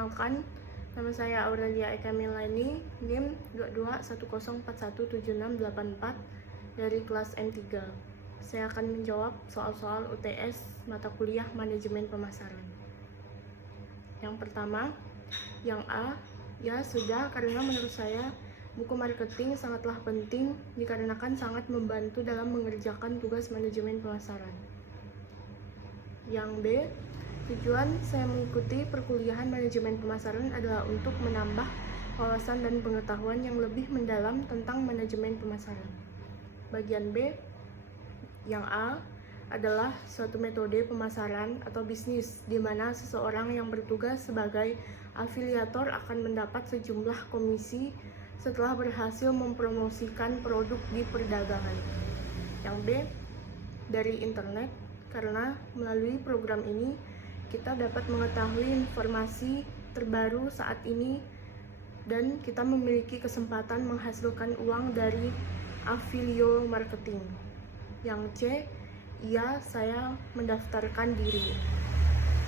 Perkenalkan, nama saya Aurelia Eka Milani, NIM 2210417684 dari kelas M3. Saya akan menjawab soal-soal UTS mata kuliah Manajemen Pemasaran. Yang pertama, yang A, ya sudah, karena menurut saya buku marketing sangatlah penting dikarenakan sangat membantu dalam mengerjakan tugas manajemen pemasaran. Yang B, tujuan saya mengikuti perkuliahan manajemen pemasaran adalah untuk menambah wawasan dan pengetahuan yang lebih mendalam tentang manajemen pemasaran. Bagian B, yang A, adalah suatu metode pemasaran atau bisnis di mana seseorang yang bertugas sebagai afiliator akan mendapat sejumlah komisi setelah berhasil mempromosikan produk di perdagangan. Yang B, dari internet, karena melalui program ini kita dapat mengetahui informasi terbaru saat ini dan kita memiliki kesempatan menghasilkan uang dari affiliate marketing. Yang C, iya, saya mendaftarkan diri.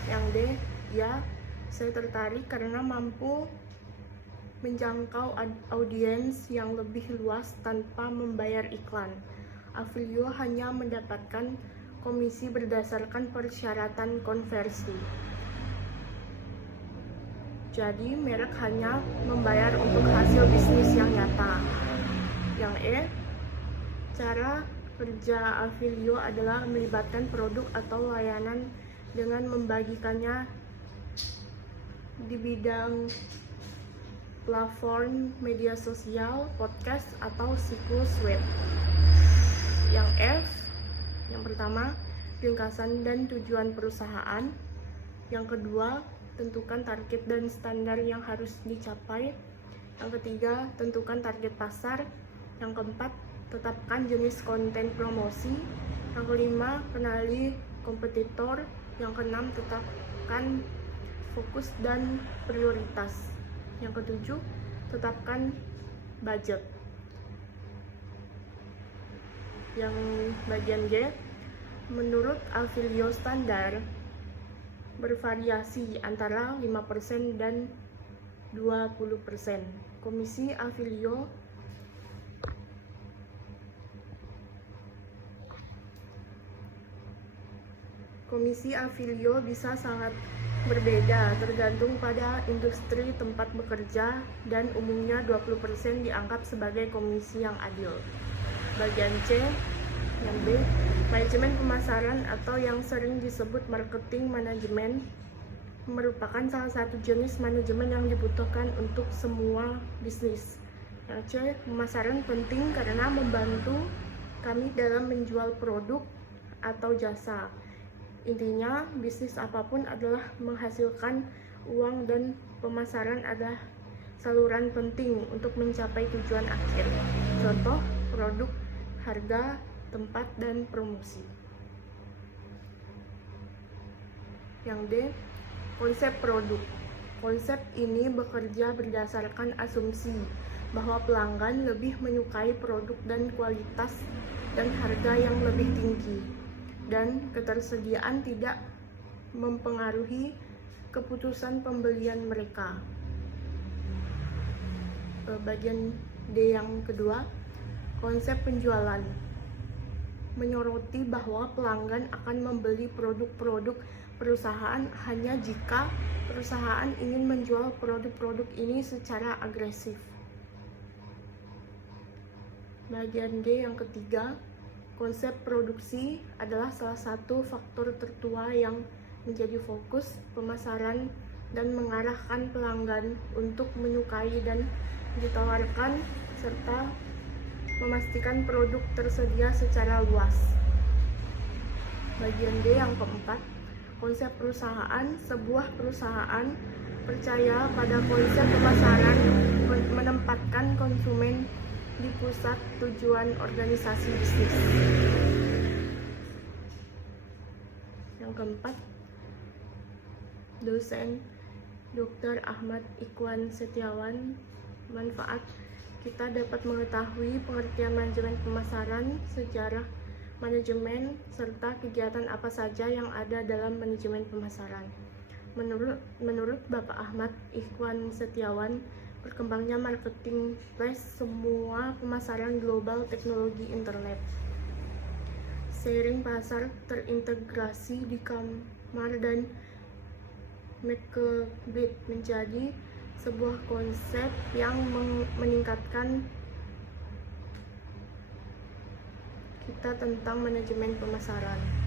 Yang D, ya, saya tertarik karena mampu menjangkau audiens yang lebih luas tanpa membayar iklan. Affiliate hanya mendapatkan komisi berdasarkan persyaratan konversi. Jadi, merek hanya membayar untuk hasil bisnis yang nyata. Yang E, cara kerja affiliate adalah melibatkan produk atau layanan dengan membagikannya di bidang platform media sosial, podcast, atau situs web. Yang F, yang pertama, ringkasan dan tujuan perusahaan. Yang kedua, tentukan target dan standar yang harus dicapai. Yang ketiga, tentukan target pasar. Yang keempat, tetapkan jenis konten promosi. Yang kelima, kenali kompetitor. Yang keenam, tetapkan fokus dan prioritas. Yang ketujuh, tetapkan budget. Yang bagian G, menurut affiliate standar bervariasi antara 5% dan 20%. Komisi affiliate bisa sangat berbeda tergantung pada industri tempat bekerja dan umumnya 20% dianggap sebagai komisi yang adil. Bagian C, yang B, manajemen pemasaran atau yang sering disebut marketing manajemen merupakan salah satu jenis manajemen yang dibutuhkan untuk semua bisnis. Yang C, pemasaran penting karena membantu kami dalam menjual produk atau jasa. Intinya, bisnis apapun adalah menghasilkan uang dan pemasaran adalah saluran penting untuk mencapai tujuan akhir. Contoh, produk, harga, tempat, dan promosi. Yang D, konsep produk. Konsep ini bekerja berdasarkan asumsi bahwa pelanggan lebih menyukai produk dan kualitas dan harga yang lebih tinggi, dan ketersediaan tidak mempengaruhi keputusan pembelian mereka. Bagian D yang kedua, konsep penjualan menyoroti bahwa pelanggan akan membeli produk-produk perusahaan hanya jika perusahaan ingin menjual produk-produk ini secara agresif. Bagian D yang ketiga, konsep produksi adalah salah satu faktor tertua yang menjadi fokus pemasaran dan mengarahkan pelanggan untuk menyukai dan ditawarkan serta memastikan produk tersedia secara luas. Bagian D yang keempat, konsep perusahaan. Sebuah perusahaan percaya pada konsep pemasaran menempatkan konsumen di pusat tujuan organisasi bisnis. Yang keempat, dosen Dr. Ahmad Ikhwan Setiawan, manfaat kita dapat mengetahui pengertian manajemen pemasaran, sejarah manajemen, serta kegiatan apa saja yang ada dalam manajemen pemasaran. Menurut Bapak Ahmad Ikhwan Setiawan, berkembangnya marketplace semua pemasaran global teknologi internet. Sharing pasar terintegrasi di kamar dan Macbeth menjadi sebuah konsep yang meningkatkan kita tentang manajemen pemasaran.